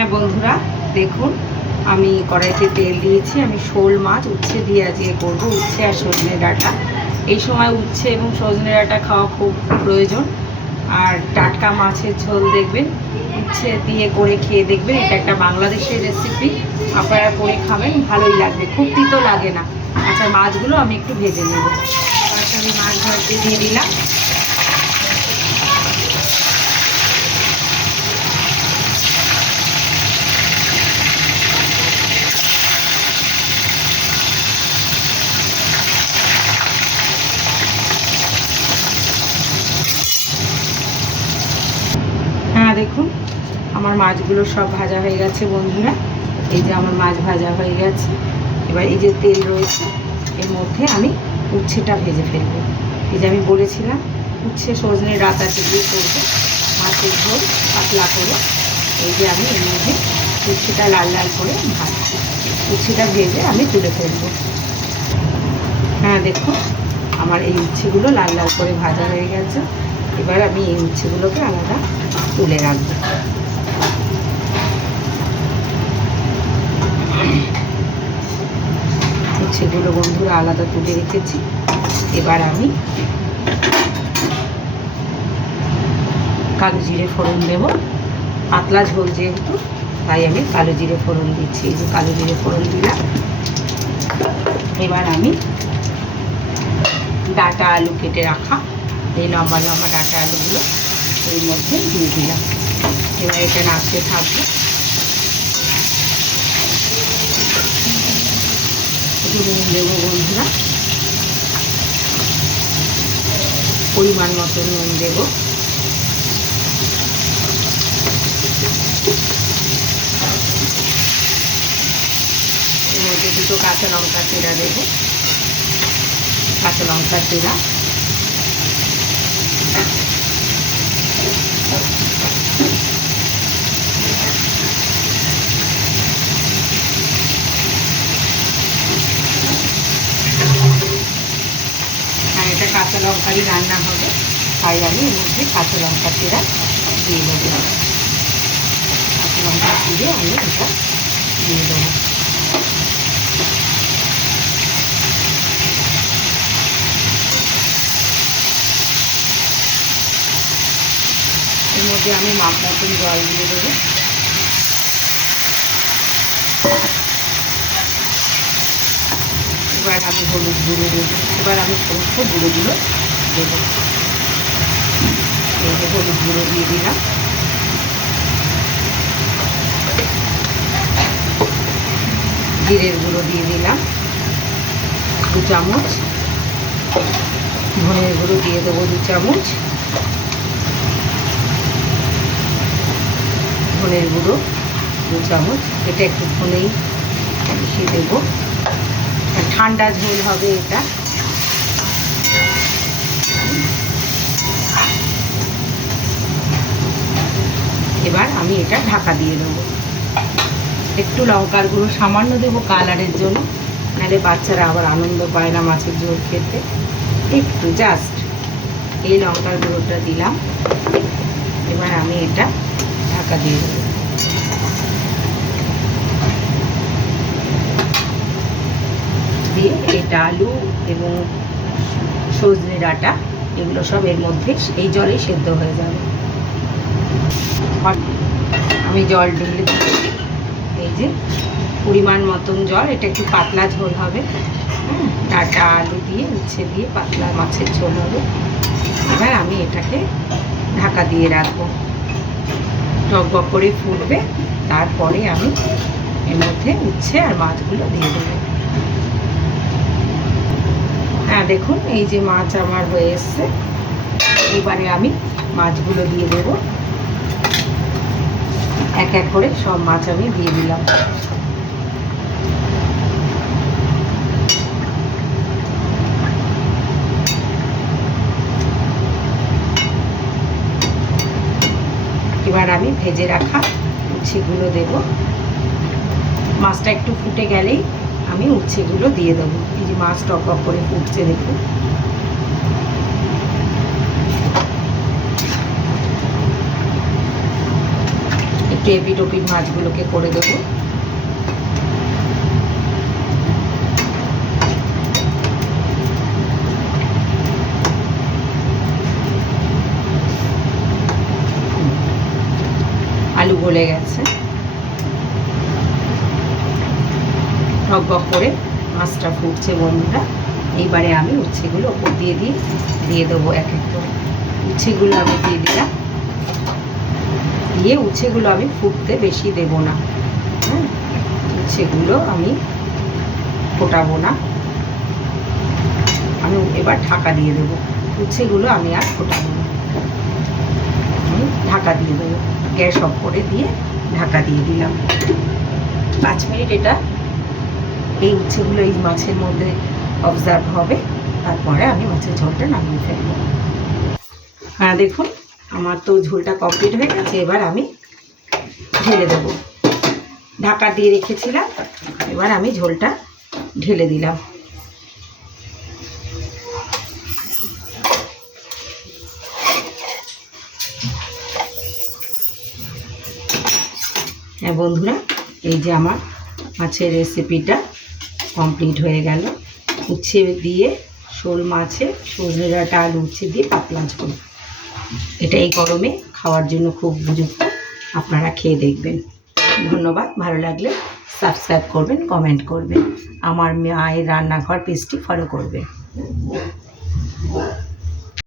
হ্যাঁ বন্ধুরা, দেখুন, আমি কড়াইতে তেল দিয়েছি, আমি শোল মাছ, উচ্ছে দিয়ে আজকে করব, উচ্ছে আর সজনে ডাঁটা। এই সময় উচ্ছে এবং সজনে ডাঁটা খাওয়া খুব প্রয়োজন। আর টাটকা মাছের ঝোল দেখবেন, উচ্ছে দিয়ে করে খেয়ে দেখবেন, এটা একটা বাংলাদেশের রেসিপি আপনারা করে খাবেন, ভালোই লাগবে, খুব তিতো লাগে না। আচ্ছা মাছগুলো আমি একটু ভেজে নেব। আমি মাছ ভাজতে দিয়ে দিলাম হ্যাঁ দেখুন আমার মাছগুলো সব ভাজা হয়ে গেছে বন্ধুরা। এই যে আমার মাছ ভাজা হয়ে গেছে। এবার এই যে তেল রয়েছে, এর মধ্যে আমি উচ্ছেটা ভেজে ফেলব। এই যে আমি বলেছিলাম, উচ্ছে সজনে রাতাটি দিয়ে করব। মাছের ঝোল পাতলা করে এই যে আমি এর মধ্যে উচ্ছেটা লাল লাল করে ভাজছি। উচ্ছেটা ভেজে আমি তুলে ফেলব। হ্যাঁ দেখুন, আমার এই উচ্ছেগুলো লাল লাল করে ভাজা হয়ে গেছে। এবার আমি এই উচ্ছেগুলোকে আলাদা তুলে রাখব। উচ্ছেগুলো বন্ধুরা আলাদা তুলে রেখেছি। এবার আমি কালো জিরে ফোড়ন দেব। পাতলা ঝোল যেহেতু, তাই আমি কালো জিরে ফোড়ন দিচ্ছি। এই যে কালো জিরে ফোড়ন দিলাম। এবার আমি ডাটা আলু কেটে রাখা, এই লম্বা লম্বা ডাটা আলুগুলো এর মধ্যে দিয়ে দিলাম। এবার এটা নাড়তে থাকব। নুন দেবো বন্ধুরা। পরিমাণ মতো নুন দেবো। দুটো কাঁচা লঙ্কা চেরা দেবো। কাঁচা লঙ্কা চেরা। আর এটা কাঁচা লঙ্কারই রান্না হবে। তাই আমি এর মধ্যে কাঁচা লঙ্কা চেরা দিয়ে দেবো। কাঁচা লঙ্কা চিরে আমি এটা দিয়ে দেবো। এর মধ্যে আমি মাপ মতন জল দিয়ে দেবো। এবার আমি হলুদ গুঁড়ো দেবো। এবার আমি সমস্ত গুঁড়োগুলো দেবো। এই যে হলুদ গুঁড়ো দিয়ে দিলাম। জিরের গুঁড়ো দিয়ে দিলাম। দু চামচ। ধনের গুঁড়ো দিয়ে দেবো দু চামচ। ধনের গুঁড়ো দু চামচ। এটা একটু ফোনেই মিশিয়ে দেবো। ঠান্ডা ঝোল হবে এটা। এবার আমি এটা ঢাকা দিয়ে দেবো। একটু লঙ্কার গুঁড়ো, সামান্য দেবো কালারের জন্য। নাহলে বাচ্চারা আবার আনন্দ পায় না মাছের ঝোল খেতে। একটু জাস্ট এই লঙ্কার গুঁড়োটা দিলাম। এবার আমি এটা ঢাকা দিয়ে দেবো। এটা আলু এবং সজনে ডাঁটা, এগুলো সব এর মধ্যে এই জলেই সেদ্ধ হয়ে যাবে। আমি জল ঢেলে এই যে পরিমাণ মতন জল, এটা একটু পাতলা ঝোল হবে। ডাঁটা, আলু দিয়ে, উচ্ছে দিয়ে পাতলা মাছের ঝোল হবে। এবার আমি এটাকে ঢাকা দিয়ে রাখব। টক করে ফুটবে, তারপরে আমি এর মধ্যে উচ্ছে আর মাছগুলো দিয়ে দেবো। হ্যাঁ দেখুন, এই যে মাছ আমার হয়ে এসছে। এবারে আমি মাছগুলো দিয়ে দেব। এক এক করে সব মাছ আমি দিয়ে দিলাম। এবার আমি ভেজে রাখা উচ্ছেগুলো দেব। মাছটা একটু ফুটে গেলেই আমি উচ্ছেগুলো দিয়ে দেবো। এই যে মাছ টক টক করে ফুটছে, দেখুন। একটু এপিট ওপিট মাছগুলোকে করে দেবো। আলু গলে গেছে। টক বক করে মাছটা ফুটছে বন্ধুরা। এইবারে আমি উচ্ছেগুলো ওপর দিয়ে দিয়ে দিয়ে দেবো এক এক করে। উচ্ছেগুলো আমি দিয়ে দিলাম। দিয়ে উচ্ছেগুলো আমি ফুটতে বেশি দেব না। হ্যাঁ উচ্ছেগুলো আমি ফোটাবো না। আমি এবার ঢাকা দিয়ে দেবো। উচ্ছেগুলো আমি আর ফোটাবো না। আমি ঢাকা দিয়ে দেবো। গ্যাস অফ করে দিয়ে ঢাকা দিয়ে দিলাম। পাঁচ মিনিট এটা এই উচ্ছেগুলো এই মাছের মধ্যে অবজার্ভ হবে। তারপরে আমি মাছের ঝোলটা নামিয়ে ফেলব। হ্যাঁ দেখুন, আমার তো ঝোলটা কমপ্লিট হয়ে গেছে। এবার আমি ঢেলে দেবো। ঢাকা দিয়ে রেখেছিলাম। এবার আমি ঝোলটা ঢেলে দিলাম। হ্যাঁ বন্ধুরা, এই যে আমার মাছের রেসিপিটা কমপ্লিট হয়ে গেল। উচ্ছে দিয়ে শোল মাছে সজনে ডাঁটা, আলু উচ্ছে দিয়ে পাতলা ঝোল এটা এই গরমে খাওয়ার জন্য খুব উপযুক্ত। আপনারা খেয়ে দেখবেন। ধন্যবাদ। ভালো লাগলে সাবস্ক্রাইব করবেন কমেন্ট করবেন। আমার মায়ের রান্নাঘর পেজটি ফলো করবেন।